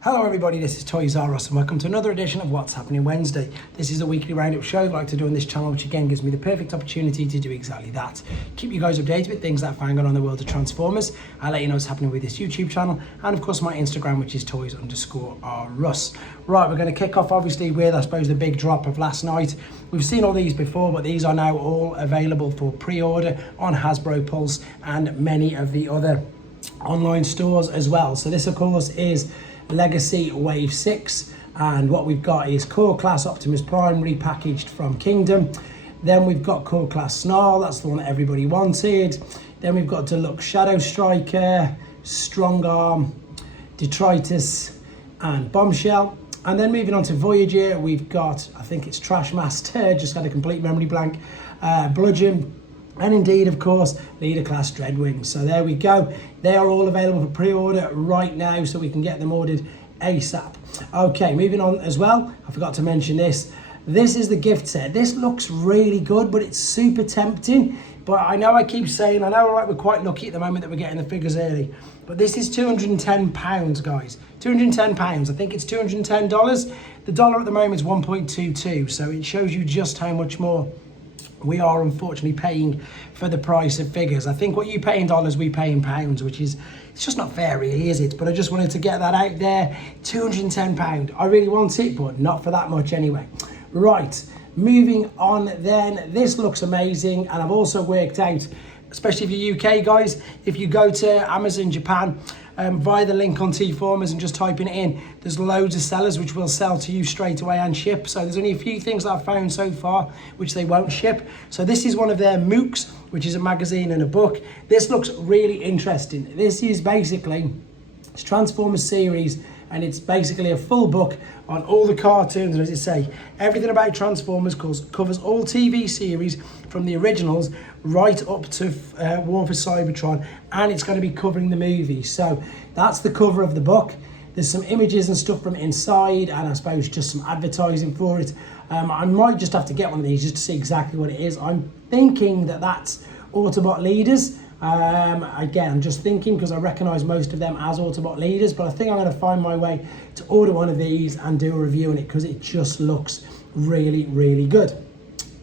Hello everybody, this is Toys R Us and welcome to another edition of What's Happening Wednesday. This is a weekly roundup show I like to do on this channel, which again gives me the perfect opportunity to do exactly that. Keep you guys updated with things that are going on in the world of Transformers. I'll let you know what's happening with this YouTube channel and of course my Instagram, which is Toys_R_Us. Right, we're going to kick off obviously with I suppose the big drop of last night. We've seen all these before, but these are now all available for pre-order on Hasbro Pulse and many of the other online stores as well. So this of course is Legacy Wave 6, and what we've got is Core Class Optimus Prime repackaged from Kingdom. Then we've got Core Class Snarl, that's the one that everybody wanted. Then we've got Deluxe Shadow Striker, Strong Arm, Detritus and Bombshell. And then moving on to Voyager, we've got, I think it's Trash Master, just had a complete memory blank, Bludgeon, and indeed, of course, Leader Class Dreadwing. So there we go. They are all available for pre-order right now, so we can get them ordered ASAP. Okay, moving on as well. I forgot to mention this. This is the gift set. This looks really good, but it's super tempting. But I know I keep saying, I know we're quite lucky at the moment that we're getting the figures early. But this is £210, guys. £210. I think it's $210. The dollar at the moment is 1.22, so it shows you just how much more we are unfortunately paying for the price of figures. I think what you pay in dollars, we pay in pounds, which is, it's just not fair really, is it? But I just wanted to get that out there. £210. I really want it, but not for that much anyway. Right, moving on then. This looks amazing, and I've also worked out, especially for you UK guys, if you go to Amazon Japan, via the link on T-Formers and just typing it in, there's loads of sellers which will sell to you straight away and ship. So there's only a few things that I've found so far which they won't ship. So this is one of their MOOCs, which is a magazine and a book. This looks really interesting. This is basically, it's Transformers series, and it's basically a full book on all the cartoons, and as I say, everything about Transformers covers all TV series from the originals right up to War for Cybertron, and it's going to be covering the movies. So that's the cover of the book. There's some images and stuff from inside, and I suppose just some advertising for it. I might just have to get one of these just to see exactly what it is. I'm thinking that that's Autobot leaders. Again, I'm just thinking because I recognise most of them as Autobot leaders, but I think I'm going to find my way to order one of these and do a review on it because it just looks really, really good.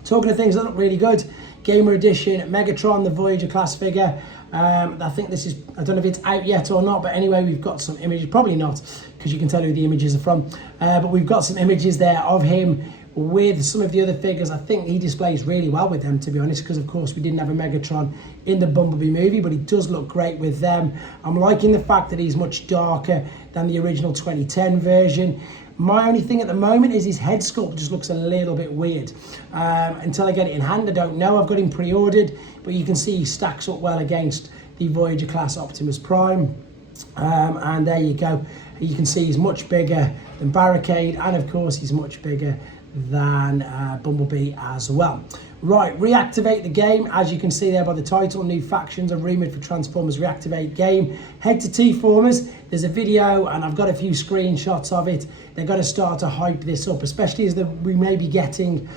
Talking of things that look really good, Gamer Edition Megatron, the Voyager class figure. I think this is, I don't know if it's out yet or not, but anyway, we've got some images, probably not, because you can tell who the images are from, but we've got some images there of him with some of the other figures. I think he displays really well with them, to be honest, because of course we didn't have a Megatron in the Bumblebee movie, but he does look great with them. I'm liking the fact that he's much darker than the original 2010 version. My only thing at the moment is his head sculpt just looks a little bit weird. Until I get it in hand, I don't know. I've got him pre-ordered, but you can see he stacks up well against the Voyager class Optimus Prime. And there you go. You can see he's much bigger than Barricade, and of course he's much bigger than Bumblebee as well. Right, reactivate the game. As you can see there by the title, new factions are rumoured for Transformers Reactivate game. Head to T-Formers, there's a video and I've got a few screenshots of it. They're going to start to hype this up, especially as we may be getting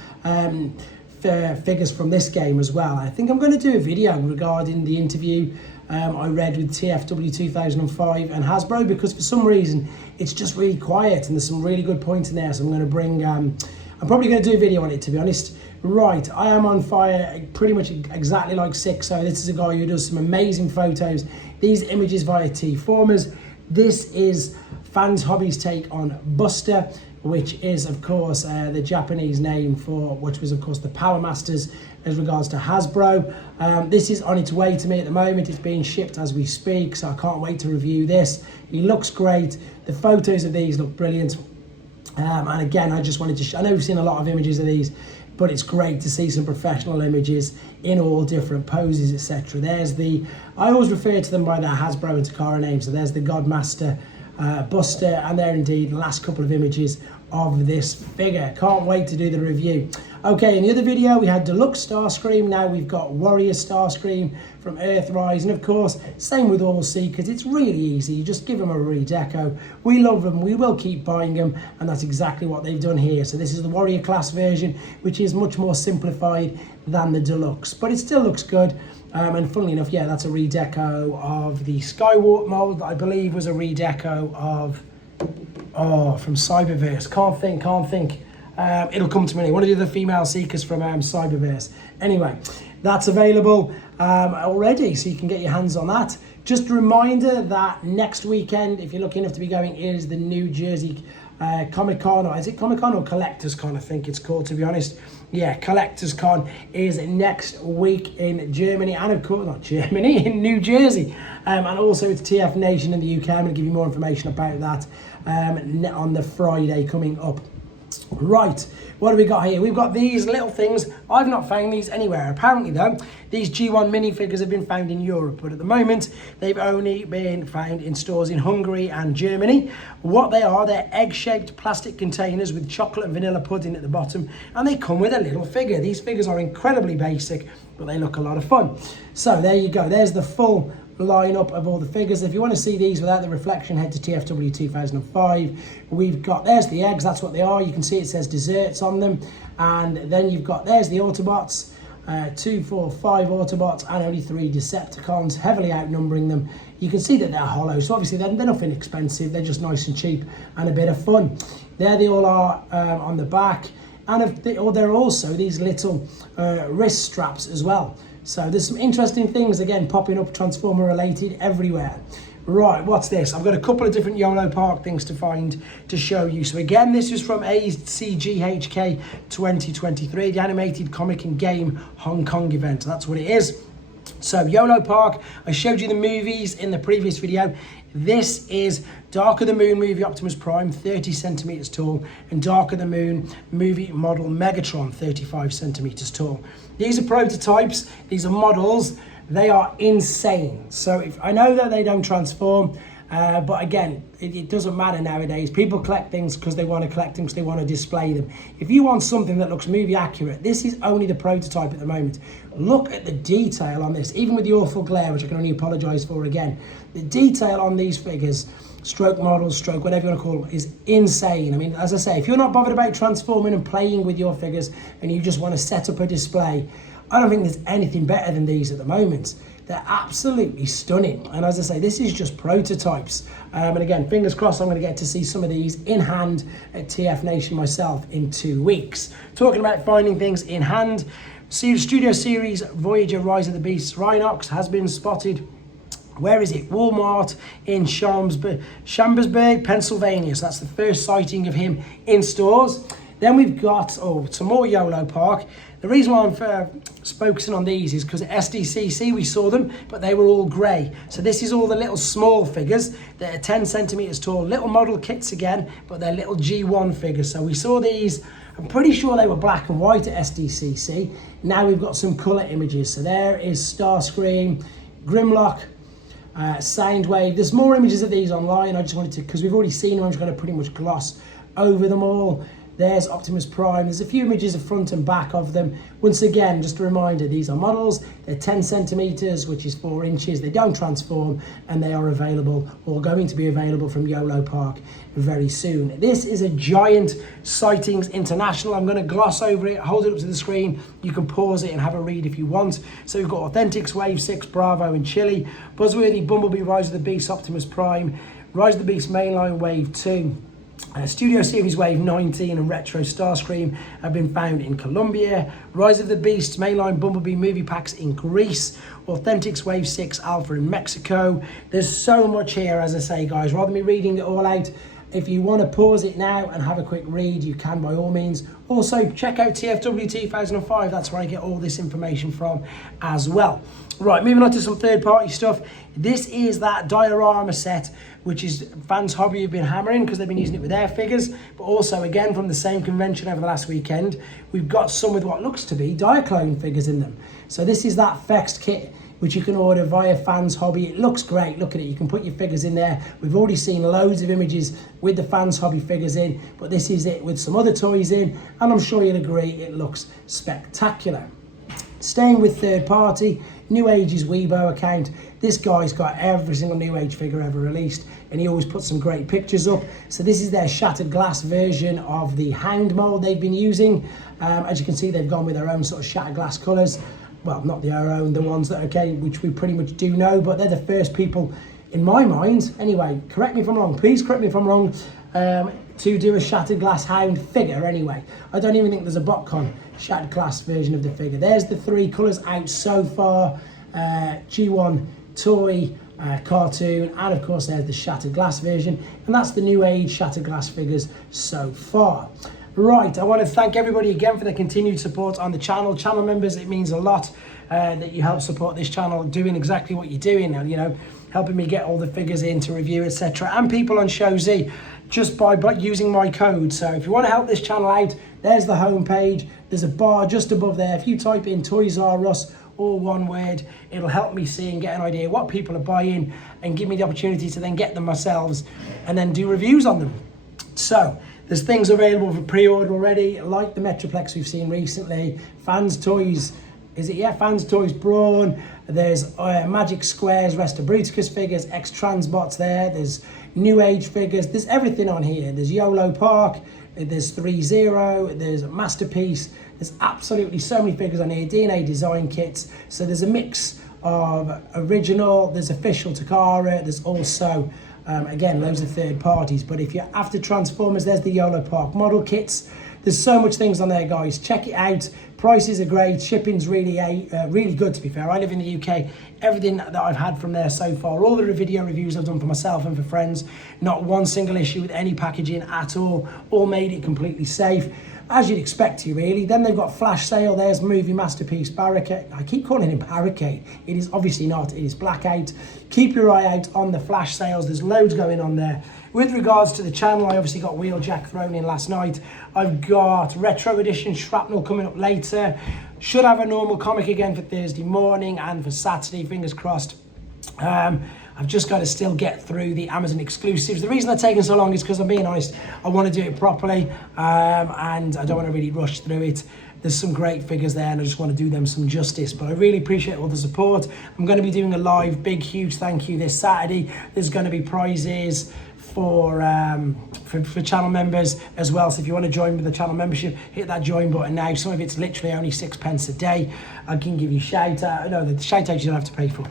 figures from this game as well. I think I'm going to do a video regarding the interview I read with TFW 2005 and Hasbro, because for some reason it's just really quiet and there's some really good points in there, so I'm going to bring I'm probably going to do a video on it, to be honest. Right, I am on fire pretty much exactly like Six. So this is a guy who does some amazing photos. These images via T-Formers. This is Fans Hobby's take on Buster, which is of course the Japanese name for, which was of course the Power Masters as regards to Hasbro. This is on its way to me at the moment. It's being shipped as we speak, so I can't wait to review this. He looks great. The photos of these look brilliant. And again, I just wanted to I know we've seen a lot of images of these, but it's great to see some professional images in all different poses, etc. There's the, I always refer to them by their Hasbro and Takara names, so there's the Godmaster, Buster, and there indeed the last couple of images of this figure. Can't wait to do the review. Okay, in the other video we had Deluxe Starscream, now we've got Warrior Starscream from Earthrise, and of course same with all Seekers. It's really easy, you just give them a redeco. We love them, we will keep buying them, and that's exactly what they've done here. So this is the Warrior class version, which is much more simplified than the Deluxe, but it still looks good. And funnily enough, yeah, that's a redeco of the Skywarp mold that I believe was a redeco of Oh, from Cyberverse. Can't think. It'll come to me. One of the other female seekers from Cyberverse. Anyway, that's available already, so you can get your hands on that. Just a reminder that next weekend, if you're lucky enough to be going, is the New Jersey Comic-Con, or is it Comic-Con or Collectors Con, I think it's called, to be honest. Yeah, Collectors Con is next week in Germany, and of course, not Germany, in New Jersey. And also it's TF Nation in the UK. I'm going to give you more information about that on the Friday coming up. Right, what do we got here? We've got these little things. I've not found these anywhere. Apparently though, these G1 minifigures have been found in Europe, but at the moment they've only been found in stores in Hungary and Germany. What they are, they're egg-shaped plastic containers with chocolate and vanilla pudding at the bottom, and they come with a little figure. These figures are incredibly basic, but they look a lot of fun. So there you go, there's the full lineup of all the figures. If you want to see these without the reflection, head to TFW 2005. We've got, there's the eggs, that's what they are. You can see it says desserts on them. And then you've got, there's the Autobots, 2, 4, 5 Autobots and only 3 Decepticons, heavily outnumbering them. You can see that they're hollow, so obviously they're nothing expensive, they're just nice and cheap and a bit of fun. There they all are on the back. And there are also these little wrist straps as well. So there's some interesting things, again, popping up Transformer related everywhere. Right, what's this? I've got a couple of different Yolopark things to find to show you. So again, this is from ACGHK 2023, the animated comic and game Hong Kong event. That's what it is. So Yolopark, I showed you the movies in the previous video. This is Dark of the Moon movie Optimus Prime, 30 centimeters tall, and Dark of the Moon movie model Megatron, 35 centimeters tall. These are prototypes, these are models, they are insane. So if I know that they don't transform, but again, it doesn't matter nowadays. People collect things because they want to collect them, because they want to display them. If you want something that looks movie accurate, this is only the prototype at the moment. Look at the detail on this, even with the awful glare, which I can only apologise for again. The detail on these figures, stroke models, stroke, whatever you want to call them, is insane. I mean, as I say, if you're not bothered about transforming and playing with your figures and you just want to set up a display, I don't think there's anything better than these at the moment. They're absolutely stunning. And as I say, this is just prototypes. And again, fingers crossed I'm going to get to see some of these in hand at TF Nation myself in 2 weeks. Talking about finding things in hand, Studio Series Voyager Rise of the Beasts Rhinox has been spotted. Where is it? Walmart in Chambersburg, Pennsylvania. So that's the first sighting of him in stores. Then we've got, some more Yolopark. The reason why I'm focusing on these is because at SDCC we saw them, but they were all grey. So this is all the little small figures that are 10 centimeters tall, little model kits again, but they're little G1 figures. So we saw these, I'm pretty sure they were black and white at SDCC. Now we've got some colour images. So there is Starscream, Grimlock, Soundwave. There's more images of these online. I just wanted to, because we've already seen them, I'm just going to pretty much gloss over them all. There's Optimus Prime. There's a few images of front and back of them. Once again, just a reminder, these are models. They're 10 centimeters, which is 4 inches. They don't transform, and they are available, or going to be available, from Yolopark very soon. This is a giant Sightings International. I'm going to gloss over it, hold it up to the screen. You can pause it and have a read if you want. So we've got Authentics Wave 6, Bravo and Chile, Buzzworthy Bumblebee Rise of the Beast Optimus Prime, Rise of the Beast Mainline Wave 2, Studio Series Wave 19 and Retro Starscream have been found in Colombia. Rise of the Beasts Mainline Bumblebee movie packs in Greece. Authentics Wave 6 Alpha in Mexico. There's so much here, as I say, guys. Rather than me reading it all out, if you want to pause it now and have a quick read, you can by all means. Also, check out TFW 2005. That's where I get all this information from as well. Right, moving on to some third-party stuff. This is that diorama set, which is Fans Hobby have been hammering because they've been using it with their figures, but also, again, from the same convention over the last weekend, we've got some with what looks to be Diaclone figures in them. So this is that Fext kit, which you can order via Fans Hobby. It looks great. Look at it. You can put your figures in there. We've already seen loads of images with the Fans Hobby figures in, but this is it with some other toys in, and I'm sure you'll agree it looks spectacular. Staying with third party, Newage's Weibo account. This guy's got every single Newage figure ever released, and he always puts some great pictures up. So this is their shattered glass version of the Hound mold they've been using. As you can see, they've gone with their own sort of shattered glass colours. Well, not their own, the ones that, okay, which we pretty much do know, but they're the first people, in my mind, anyway, correct me if I'm wrong, please correct me if I'm wrong, to do a shattered glass hound figure anyway. I don't even think there's a BotCon shattered glass version of the figure. There's the 3 colours out so far, G1 toy, cartoon, and of course there's the shattered glass version, and that's the Newage shattered glass figures so far. Right, I want to thank everybody again for their continued support on the channel. Channel members, it means a lot that you help support this channel, doing exactly what you're doing now, you know, helping me get all the figures in to review, etc. And people on Show Z, just by using my code. So if you want to help this channel out, there's the home page. There's a bar just above there. If you type in Toys R Us, all one word, it'll help me see and get an idea what people are buying and give me the opportunity to then get them myself and then do reviews on them. So there's things available for pre-order already, like the Metroplex we've seen recently, Fans Toys, is it? Yeah, Fans Toys Brawn. There's Magic Squares, Rest of Bruticus figures, X-Transbots there. There's Newage figures. There's everything on here. There's Yolopark. There's 3-0. There's Masterpiece. There's absolutely so many figures on here. DNA design kits. So there's a mix of original. There's official Takara. There's also, again, loads of third parties. But if you're after Transformers, there's the Yolopark model kits. There's so much things on there, guys. Check it out. Prices are great. Shipping's really good, to be fair. I live in the UK. Everything that I've had from there so far, all the video reviews I've done for myself and for friends, not one single issue with any packaging at all made it completely safe, as you'd expect to, really. Then they've got flash sale. There's Movie Masterpiece Barricade. I keep calling him Barricade. It is obviously not. It is Blackout. Keep your eye out on the flash sales. There's loads going on there. With regards to the channel, I obviously got Wheeljack thrown in last night. I've got Retro Edition Shrapnel coming up later. Should have a normal comic again for Thursday morning and for Saturday, fingers crossed. I've just got to still get through the Amazon exclusives. The reason they're taking so long is because I'm being honest, I want to do it properly and I don't want to really rush through it. There's some great figures there and I just want to do them some justice, but I really appreciate all the support. I'm going to be doing a live big huge thank you this Saturday. There's going to be prizes for channel members as well, so if you want to join with the channel membership, hit that join button now. Some of it's literally only 6p a day. I can give you shout out, no, the shout outs you don't have to pay for.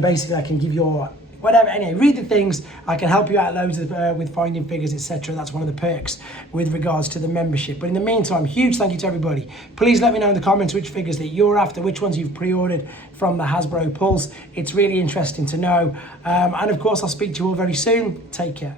Basically I can give your whatever, anyway, read the things. I can help you out loads with finding figures, etc. That's one of the perks with regards to the membership. But in the meantime, huge thank you to everybody. Please let me know in the comments which figures that you're after, which ones you've pre-ordered from the Hasbro Pulse. It's really interesting to know. And of course, I'll speak to you all very soon. Take care.